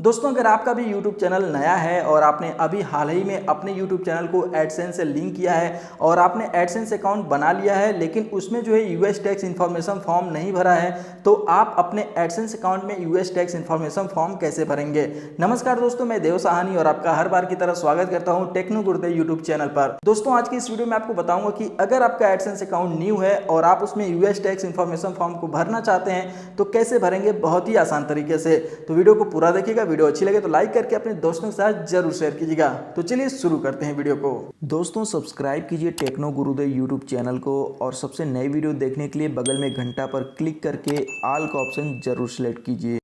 दोस्तों, अगर आपका भी YouTube चैनल नया है और आपने अभी हाल ही में अपने YouTube चैनल को एडसेंस से लिंक किया है और आपने एडसेंस अकाउंट बना लिया है, लेकिन उसमें जो है यूएस टैक्स इन्फॉर्मेशन फॉर्म नहीं भरा है, तो आप अपने एडसेंस अकाउंट में यूएस टैक्स इन्फॉर्मेशन फॉर्म कैसे भरेंगे। नमस्कार दोस्तों, मैं देव साहनी और आपका हर बार की तरह स्वागत करता हूं टेक्नो गुरुदेव यूट्यूब चैनल पर। दोस्तों, आज की इस वीडियो में आपको बताऊंगा कि अगर आपका एडसेंस अकाउंट न्यू है और आप उसमें यूएस टैक्स इन्फॉर्मेशन फॉर्म को भरना चाहते हैं तो कैसे भरेंगे, बहुत ही आसान तरीके से। तो वीडियो को पूरा देखिएगा। वीडियो अच्छी लगे तो लाइक करके अपने दोस्तों के साथ जरूर शेयर कीजिएगा। तो चलिए शुरू करते हैं वीडियो को। दोस्तों, सब्सक्राइब कीजिए टेक्नो गुरुदेव यूट्यूब चैनल को और सबसे नई वीडियो देखने के लिए बगल में घंटा पर क्लिक करके ऑल का ऑप्शन जरूर सिलेक्ट कीजिए।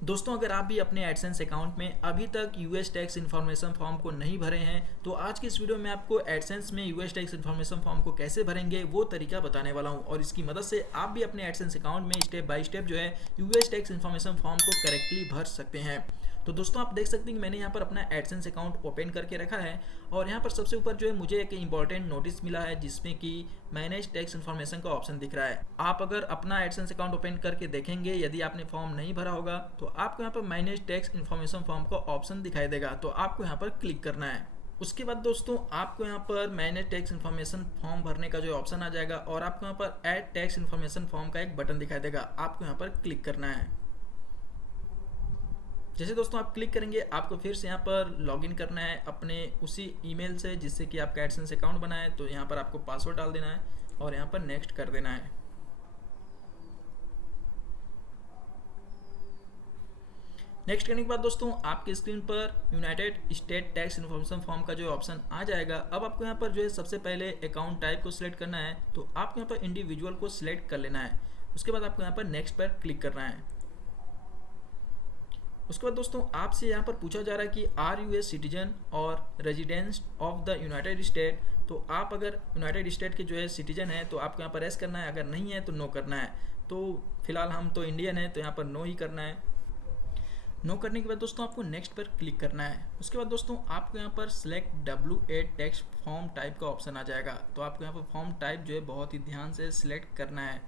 दोस्तों, अगर आप भी अपने एडसेंस अकाउंट में अभी तक यूएस टैक्स इन्फॉर्मेशन फॉर्म को नहीं भरे हैं तो आज की इस वीडियो में आपको एडसेंस में यूएस टैक्स इन्फॉर्मेशन फॉर्म को कैसे भरेंगे वो तरीका बताने वाला हूं और इसकी मदद से आप भी अपने एडसेंस अकाउंट में स्टेप बाय स्टेप जो है यूएस टैक्स इन्फॉर्मेशन फॉर्म को करेक्टली भर सकते हैं। तो दोस्तों, आप देख सकते हैं कि मैंने यहाँ पर अपना एडसेंस अकाउंट ओपन करके रखा है और यहाँ पर सबसे ऊपर जो है मुझे एक इंपॉर्टेंट नोटिस मिला है जिसमें कि मैनेज टैक्स इन्फॉर्मेशन का ऑप्शन दिख रहा है। आप अगर अपना एडसेंस अकाउंट ओपन करके देखेंगे, यदि आपने फॉर्म नहीं भरा होगा तो आपको यहाँ पर मैनेज टैक्स इन्फॉर्मेशन फॉर्म का ऑप्शन दिखाई देगा, तो आपको यहाँ पर क्लिक करना है। उसके बाद दोस्तों, आपको यहाँ पर मैनेज टैक्स इन्फॉर्मेशन फॉर्म भरने का जो ऑप्शन आ जाएगा और आपको यहाँ पर ऐड टैक्स इन्फॉर्मेशन फॉर्म का एक बटन दिखाई देगा, आपको यहाँ पर क्लिक करना है। जैसे दोस्तों आप क्लिक करेंगे, आपको फिर से यहाँ पर लॉगिन करना है अपने उसी ईमेल से जिससे कि आपका एडसेंस अकाउंट बना है। तो यहाँ पर आपको पासवर्ड डाल देना है और यहाँ पर नेक्स्ट कर देना है। नेक्स्ट करने के बाद दोस्तों, आपकी स्क्रीन पर United state tax information form का जो ऑप्शन आ जाएगा। अब आपको यहाँ पर जो है सबसे पहले अकाउंट टाइप को सिलेक्ट करना है, तो आपको यहाँ पर इंडिविजुअल को सिलेक्ट कर लेना है। उसके बाद आपको यहाँ पर नेक्स्ट पर क्लिक करना है। उसके बाद दोस्तों, आपसे यहाँ पर पूछा जा रहा है कि आर यू ए सिटीजन और residence of the United state. तो आप अगर यूनाइटेड स्टेट के जो है सिटीजन है तो आपको यहाँ पर एस करना है, अगर नहीं है तो नो करना है। तो फिलहाल हम तो इंडियन है तो यहाँ पर नो ही करना है। नो करने के बाद दोस्तों आपको नेक्स्ट पर क्लिक करना है। उसके बाद दोस्तों आपको यहाँ पर select W8 tax form type का ऑप्शन आ जाएगा, तो आपको यहाँ पर फॉर्म टाइप जो है बहुत ही ध्यान से सिलेक्ट करना है।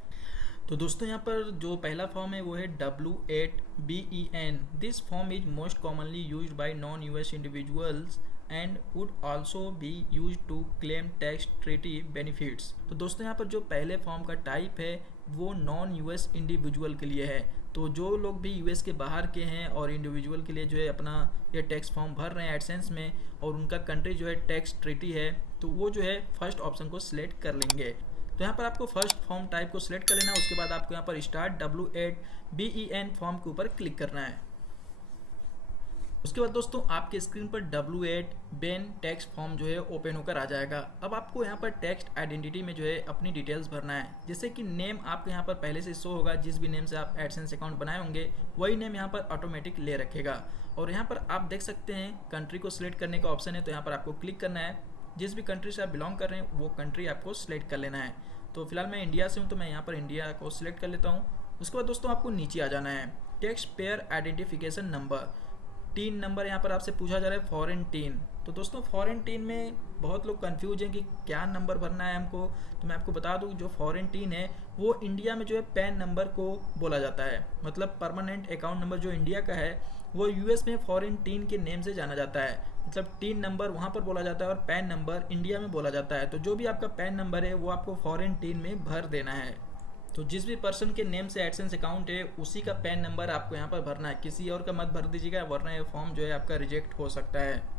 तो दोस्तों, यहाँ पर जो पहला फॉर्म है वो है W8BEN। This form is most commonly used by non US individuals and would also be use to claim tax treaty benefits. तो दोस्तों, यहाँ पर जो पहले फॉर्म का टाइप है वो नॉन यूएस इंडिविजुअल के लिए है। तो जो लोग भी यूएस के बाहर के हैं और इंडिविजुअल के लिए जो है अपना ये टैक्स फॉर्म भर रहे हैं एडसेंस में और उनका कंट्री जो है टैक्स ट्रीटी है, तो वो जो है फर्स्ट ऑप्शन को सिलेक्ट कर लेंगे। तो यहाँ पर आपको फर्स्ट फॉर्म टाइप को सिलेक्ट कर लेना है। उसके बाद आपको यहाँ पर स्टार्ट W8BEN फॉर्म के ऊपर क्लिक करना है। उसके बाद दोस्तों आपके स्क्रीन पर W8BEN टैक्स फॉर्म जो है ओपन होकर आ जाएगा। अब आपको यहाँ पर टेक्स्ट आइडेंटिटी में जो है अपनी डिटेल्स भरना है, जैसे कि नेम आपको यहाँ पर पहले से शो होगा। जिस भी नेम से आप एडसेंस अकाउंट बनाए होंगे वही नेम यहाँ पर ऑटोमेटिक ले रखेगा। और यहाँ पर आप देख सकते हैं कंट्री को सिलेक्ट करने का ऑप्शन है, तो यहाँ पर आपको क्लिक करना है। जिस भी कंट्री से आप बिलोंग कर रहे हैं वो कंट्री आपको सिलेक्ट कर लेना है। तो फिलहाल मैं इंडिया से हूँ तो मैं यहाँ पर इंडिया को सिलेक्ट कर लेता हूँ। उसके बाद दोस्तों आपको नीचे आ जाना है। Tax payer identification number, tin number यहाँ पर आपसे पूछा जा रहा है फॉरेन टीन। तो दोस्तों फॉरेन टीन में बहुत लोग कंफ्यूज हैं कि क्या नंबर भरना है हमको। तो मैं आपको बता दूं, जो फॉरेन टीन है वो इंडिया में जो है पैन नंबर को बोला जाता है। मतलब परमानेंट अकाउंट नंबर जो इंडिया का है वो यूएस में फॉरेन टीन के नेम से जाना जाता है। मतलब टीन नंबर वहाँ पर बोला जाता है और पैन नंबर इंडिया में बोला जाता है। तो जो भी आपका पैन नंबर है वो आपको फॉरेन टीन में भर देना है। तो जिस भी पर्सन के नेम से एडसेंस अकाउंट है उसी का पैन नंबर आपको यहाँ पर भरना है, किसी और का मत भर दीजिएगा वरना ये फॉर्म जो है आपका रिजेक्ट हो सकता है।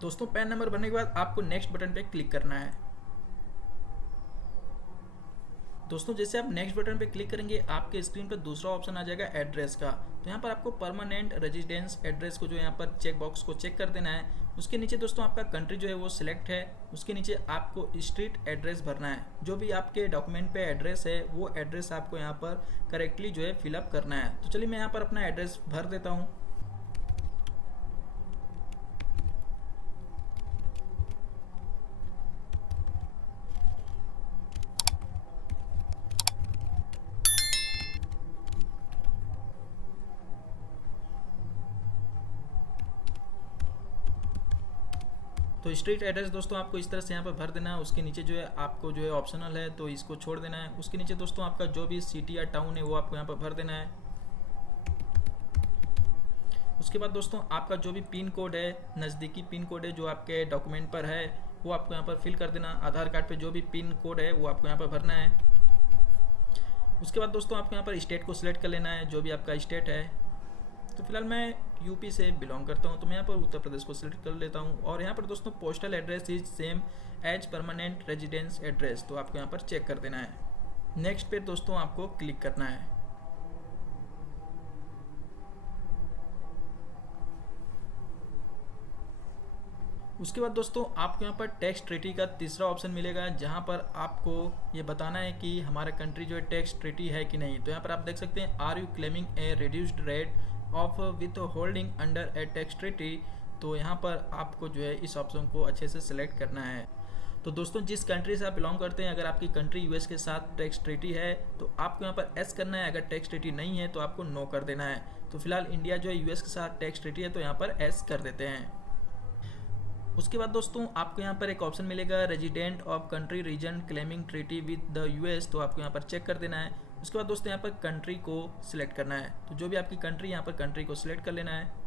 दोस्तों पैन नंबर भरने के बाद आपको नेक्स्ट बटन पे क्लिक करना है। दोस्तों जैसे आप नेक्स्ट बटन पे क्लिक करेंगे आपके स्क्रीन पर दूसरा ऑप्शन आ जाएगा एड्रेस का। तो यहाँ पर आपको परमानेंट रेजिडेंस एड्रेस को जो यहाँ पर चेक बॉक्स को चेक कर देना है। उसके नीचे दोस्तों आपका कंट्री जो है वो सिलेक्ट है। उसके नीचे आपको स्ट्रीट एड्रेस भरना है। जो भी आपके डॉक्यूमेंट पे एड्रेस है वो एड्रेस आपको यहाँ पर करेक्टली जो है फिलअप करना है। तो चलिए मैं यहाँ पर अपना एड्रेस भर देता हूँ। तो स्ट्रीट एड्रेस दोस्तों आपको इस तरह से यहाँ पर भर देना है। उसके नीचे जो है आपको जो है ऑप्शनल है तो इसको छोड़ देना है। उसके नीचे दोस्तों आपका जो भी सिटी या टाउन है वो आपको यहाँ पर भर देना है। उसके बाद दोस्तों आपका जो भी पिन कोड है, नज़दीकी पिन कोड है जो आपके डॉक्यूमेंट पर है वो आपको यहाँ पर फिल कर देना। आधार कार्ड पे जो भी पिन कोड है वो आपको यहाँ पर भरना है। उसके बाद दोस्तों आपको यहाँ पर स्टेट को सिलेक्ट कर लेना है, जो भी आपका स्टेट है। तो फिलहाल मैं यूपी से बिलोंग करता हूँ तो मैं यहाँ पर उत्तर प्रदेश को सिलेक्ट कर लेता हूँ। और यहाँ पर दोस्तों postal address is same as permanent residence address, तो आपको यहाँ पर चेक कर देना है। नेक्स्ट पे दोस्तों आपको क्लिक करना है। उसके बाद दोस्तों आपको यहाँ पर टैक्स ट्रीटी का तीसरा ऑप्शन मिलेगा, जहाँ पर आपको ये बताना है कि हमारा कंट्री जो है टैक्स ट्रीटी है कि नहीं। तो यहाँ पर आप देख सकते हैं are you claiming a reduced rate of withholding under a tax treaty. तो यहाँ पर आपको जो है इस ऑप्शन को अच्छे से सिलेक्ट करना है। तो दोस्तों जिस कंट्री से आप बिलोंग करते हैं, अगर आपकी कंट्री यूएस के साथ टैक्स ट्रीटी है तो आपको यहाँ पर एस करना है, अगर टैक्स ट्रीटी नहीं है तो आपको नो कर देना है। तो फिलहाल इंडिया जो है यूएस के साथ टैक्स ट्रीटी है तो यहाँ पर एस कर देते हैं। उसके बाद दोस्तों आपको यहाँ पर एक ऑप्शन मिलेगा resident of country reason claiming treaty with the US, तो आपको यहाँ पर चेक कर देना है। उसके बाद दोस्तों यहाँ पर कंट्री को सिलेक्ट करना है, तो जो भी आपकी कंट्री यहाँ पर कंट्री को सिलेक्ट कर लेना है।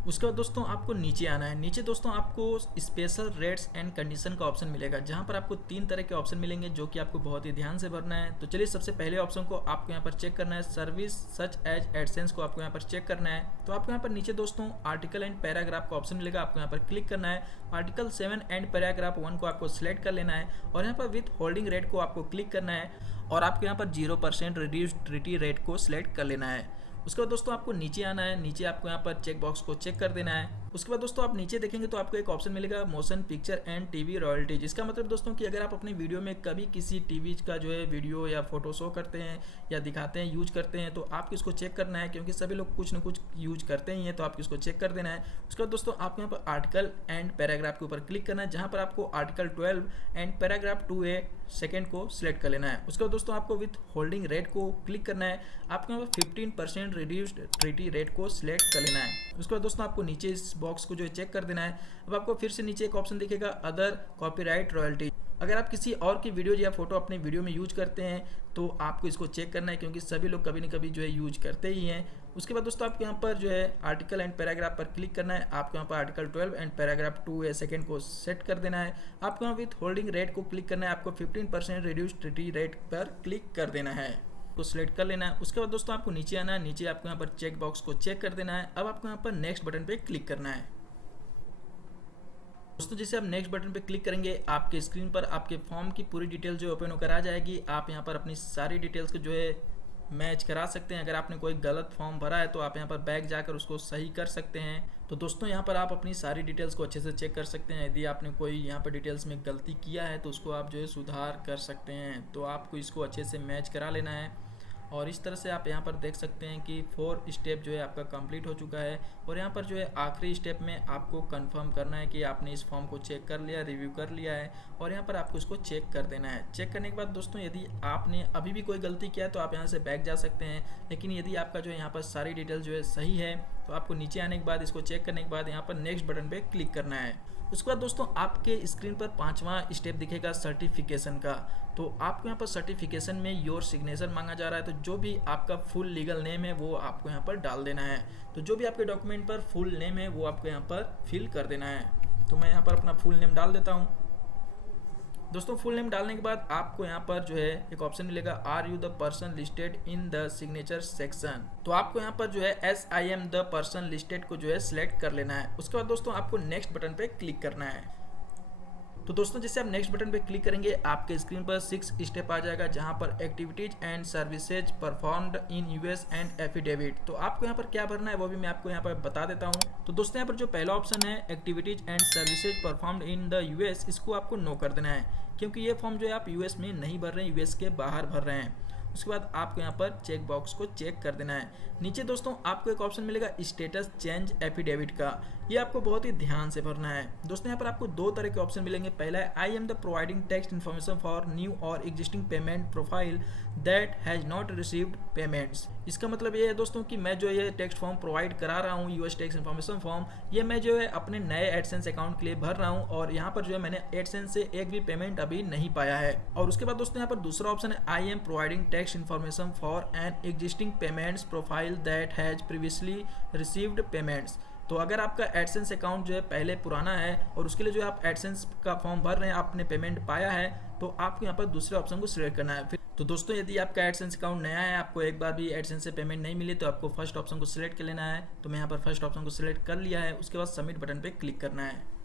उसके बाद दोस्तों आपको नीचे आना है। नीचे दोस्तों आपको स्पेशल रेट्स एंड कंडीशन का ऑप्शन मिलेगा, जहां पर आपको 3 तरह के ऑप्शन मिलेंगे जो कि आपको बहुत ही ध्यान से भरना है। तो चलिए सबसे पहले ऑप्शन को आपको यहाँ पर चेक करना है, सर्विस सच एज एडसेंस को आपको यहाँ पर चेक करना है। तो आपको यहाँ पर नीचे दोस्तों आर्टिकल एंड पैराग्राफ का ऑप्शन मिलेगा, आपको यहाँ पर क्लिक करना है। आर्टिकल 7 एंड पैराग्राफ 1 को आपको सिलेक्ट कर लेना है और यहाँ पर विथ होल्डिंग रेट को आपको क्लिक करना है और आपको यहाँ पर 0% रिड्यूस्ड ट्रीटी रेट को सिलेक्ट कर लेना है। उसके बाद दोस्तों आपको नीचे आना है। नीचे आपको यहाँ पर चेक बॉक्स को चेक कर देना है। उसके बाद दोस्तों आप नीचे देखेंगे तो आपको एक ऑप्शन मिलेगा motion picture and TV royalties. इसका मतलब दोस्तों कि अगर आप अपने वीडियो में कभी किसी टीवी का जो है वीडियो या फोटो शो करते हैं या दिखाते हैं, यूज करते हैं, तो आपको इसको चेक करना है, क्योंकि सभी लोग कुछ ना कुछ यूज करते ही हैं, तो आपको इसको चेक कर देना है। उसके बाद दोस्तों आपको यहाँ पर आर्टिकल एंड पैराग्राफ के ऊपर क्लिक करना है, जहाँ पर आपको article 12 and paragraph 2A second को सिलेक्ट कर लेना है। उसके बाद दोस्तों आपको विथ होल्डिंग रेट को क्लिक करना है, आपको यहाँ पर 15% रिड्यूस्ड ट्रीटी रेट को सिलेक्ट कर लेना है। उसके बाद दोस्तों आपको नीचे इस बॉक्स को जो है चेक कर देना है। अब आपको फिर से नीचे एक ऑप्शन दिखेगा अदर कॉपीराइट रॉयल्टी। अगर आप किसी और की वीडियो या फोटो अपने वीडियो में यूज करते हैं तो आपको इसको चेक करना है, क्योंकि सभी लोग कभी न कभी जो है यूज करते ही हैं। उसके बाद दोस्तों आपको यहाँ पर जो है आर्टिकल एंड पैराग्राफ पर क्लिक करना है, आपको यहाँ पर article 12 and paragraph 2A second को सेट कर देना है। आपको यहाँ विथ होल्डिंग रेट को क्लिक करना है, आपको 15% रिड्यूस्ड ट्रीटी रेट पर क्लिक कर देना है, को सिलेक्ट कर लेना है। उसके बाद दोस्तों आपको नीचे आना है। नीचे आपको यहाँ पर चेक बॉक्स को चेक कर देना है। अब आपको यहाँ पर नेक्स्ट बटन पे क्लिक करना है। दोस्तों जैसे आप नेक्स्ट बटन पे क्लिक करेंगे आपके स्क्रीन पर आपके फॉर्म की पूरी डिटेल जो ओपन होकर आ जाएगी। आप यहाँ पर अपनी सारी डिटेल्स को जो है मैच करा सकते हैं। अगर आपने कोई गलत फॉर्म भरा है तो आप यहाँ पर बैक जाकर उसको सही कर सकते हैं। तो दोस्तों यहाँ पर आप अपनी सारी डिटेल्स को अच्छे से चेक कर सकते हैं। यदि आपने कोई यहाँ पर डिटेल्स में गलती किया है तो उसको आप जो है सुधार कर सकते हैं। तो आपको इसको अच्छे से मैच करा लेना है। और इस तरह से आप यहाँ पर देख सकते हैं कि 4 स्टेप जो है आपका कंप्लीट हो चुका है। और यहाँ पर जो है आखिरी स्टेप में आपको कंफर्म करना है कि आपने इस फॉर्म को चेक कर लिया, रिव्यू कर लिया है, और यहाँ पर आपको इसको चेक कर देना है। चेक करने के बाद दोस्तों यदि आपने अभी भी कोई गलती किया है तो आप यहाँ से बैक जा सकते हैं। लेकिन यदि आपका जो है यहाँ पर सारी डिटेल जो है सही है तो आपको नीचे आने के बाद इसको चेक करने के बाद यहाँ पर नेक्स्ट बटन पर क्लिक करना है। उसके बाद दोस्तों आपके स्क्रीन पर 5वां स्टेप दिखेगा सर्टिफिकेशन का। तो आपको यहाँ पर सर्टिफिकेशन में योर सिग्नेचर मांगा जा रहा है। तो जो भी आपका फुल लीगल नेम है वो आपको यहाँ पर डाल देना है। तो जो भी आपके डॉक्यूमेंट पर फुल नेम है वो आपको यहाँ पर फिल कर देना है। तो मैं यहाँ पर अपना फुल नेम डाल देता हूँ। दोस्तों फुल नेम डालने के बाद आपको यहाँ पर जो है एक ऑप्शन मिलेगा are you the person listed in the signature section. तो आपको यहाँ पर जो है yes I am the person listed को जो है सिलेक्ट कर लेना है। उसके बाद दोस्तों आपको नेक्स्ट बटन पे क्लिक करना है। तो दोस्तों जैसे आप नेक्स्ट बटन पे क्लिक करेंगे आपके स्क्रीन पर 6 स्टेप आ जाएगा, जहां पर activities and services performed in US and affidavit. तो आपको यहाँ पर क्या भरना है वो भी मैं आपको यहाँ पर बता देता हूँ। तो दोस्तों यहाँ पर जो पहला ऑप्शन है activities and services performed in the US, इसको आपको नो कर देना है, क्योंकि ये फॉर्म जो है आप यूएस में नहीं भर रहे हैं, यूएस के बाहर भर रहे हैं। उसके बाद आपको यहाँ पर चेक बॉक्स को चेक कर देना है। नीचे दोस्तों आपको एक ऑप्शन मिलेगा स्टेटस चेंज एफिडेविट का, ये आपको बहुत ही ध्यान से भरना है। दोस्तों यहाँ पर आपको दो तरह के ऑप्शन मिलेंगे। पहला है I am the providing text information for new और existing payment profile that has not received payments. इसका मतलब ये है दोस्तों कि मैं जो ये टेक्स्ट फॉर्म प्रोवाइड करा रहा हूँ, यूएस टैक्स इन्फॉर्मेशन फॉर्म, ये मैं जो है अपने नए एडसेंस अकाउंट के लिए भर रहा हूँ और यहाँ पर जो है मैंने एडसेंस से एक भी पेमेंट अभी नहीं पाया है। और उसके बाद दोस्तों यहाँ पर दूसरा ऑप्शन है I am providing text information for an existing payments profile that has previously received payments. तो अगर आपका एडसेंस अकाउंट जो है पहले पुराना है और उसके लिए जो आप एडसेंस का फॉर्म भर रहे हैं, आपने पेमेंट पाया है, तो आपको यहाँ पर दूसरे ऑप्शन को सिलेक्ट करना है। फिर तो दोस्तों यदि आपका एडसेंस अकाउंट नया है, आपको एक बार भी एडसेंस से पेमेंट नहीं मिली, तो आपको फर्स्ट ऑप्शन को सिलेक्ट कर लेना है। तो मैं यहाँ पर फर्स्ट ऑप्शन को सिलेक्ट कर लिया है। उसके बाद सबमिट बटन पर क्लिक करना है।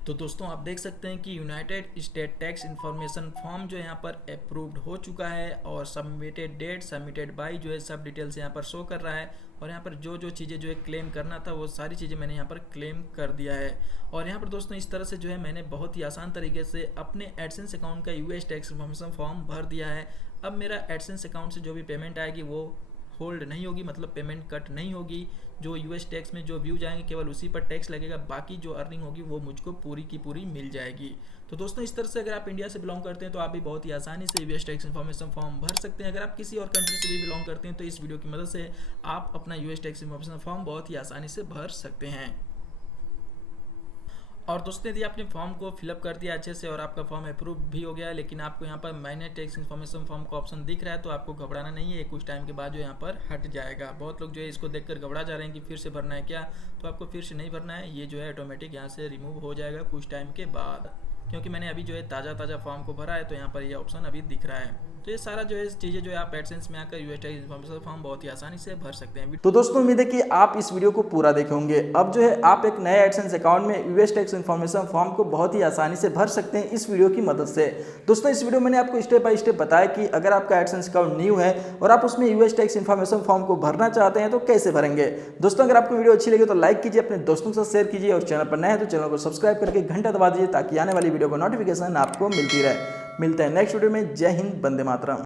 तो दोस्तों आप देख सकते हैं कि United state tax information form जो यहाँ पर अप्रूव्ड हो चुका है और सबमिटेड डेट, सबमिटेड बाय जो है सब डिटेल्स यहाँ पर शो कर रहा है। और यहाँ पर जो जो चीज़ें जो है क्लेम करना था वो सारी चीज़ें मैंने यहाँ पर क्लेम कर दिया है। और यहाँ पर दोस्तों इस तरह से जो है मैंने बहुत ही आसान तरीके से अपने एडसेंस अकाउंट का यूएस टैक्स इन्फॉर्मेशन फॉर्म भर दिया है। अब मेरा एडसेंस अकाउंट से जो भी पेमेंट आएगी वो होल्ड नहीं होगी, मतलब पेमेंट कट नहीं होगी। जो यूएस टैक्स में जो व्यू जाएंगे केवल उसी पर टैक्स लगेगा, बाकी जो अर्निंग होगी वो मुझको पूरी की पूरी मिल जाएगी। तो दोस्तों इस तरह से अगर आप इंडिया से बिलोंग करते हैं तो आप भी बहुत ही आसानी से यूएस टैक्स इन्फॉर्मेशन फॉर्म भर सकते हैं। अगर आप किसी और कंट्री से भी बिलोंग करते हैं तो इस वीडियो की मदद से आप अपना यूएस टैक्स इन्फॉर्मेशन फॉर्म बहुत ही आसानी से भर सकते हैं। और दोस्तों यदि आपने फॉर्म को फिलअप कर दिया अच्छे से और आपका फॉर्म अप्रूव भी हो गया, लेकिन आपको यहाँ पर मैंने टैक्स इन्फॉर्मेशन फॉर्म का ऑप्शन दिख रहा है, तो आपको घबराना नहीं है, कुछ टाइम के बाद जो यहाँ पर हट जाएगा। बहुत लोग जो है इसको देखकर घबरा जा रहे हैं कि फिर से भरना है क्या, तो आपको फिर से नहीं भरना है, ये जो है ऑटोमेटिक यहाँ से रिमूव हो जाएगा कुछ टाइम के बाद, क्योंकि मैंने अभी जो है ताज़ा फॉर्म को भरा है तो यहाँ पर ये ऑप्शन अभी दिख रहा है। तो ये सारा जो है चीज़ें जो है आप एडसेंस में आकर यूएस टैक्स इन्फॉर्मेशन फॉर्म बहुत ही आसानी से भर सकते हैं। तो दोस्तों उम्मीद है कि आप इस वीडियो को पूरा देखे होंगे। अब जो है आप एक नए एडसेंस अकाउंट में यूएस टैक्स इन्फॉर्मेशन फॉर्म को बहुत ही आसानी से भर सकते हैं इस वीडियो की मदद से। दोस्तों इस वीडियो में मैंने आपको स्टेप बाय स्टेप बताया कि अगर आपका एडसेंस अकाउंट न्यू है और आप उसमें यूएस टैक्स इन्फॉर्मेशन फॉर्म को भरना चाहते हैं तो कैसे भरेंगे। दोस्तों अगर आपको वीडियो अच्छी लगे तो लाइक कीजिए, अपने दोस्तों के साथ शेयर कीजिए और चैनल पर नए हैं तो चैनल को सब्सक्राइब करके घंटा दबा दीजिए ताकि आने वाली वीडियो को नोटिफिकेशन आपको मिलती रहे। मिलते हैं नेक्स्ट वीडियो में। जय हिंद, वंदे मातरम।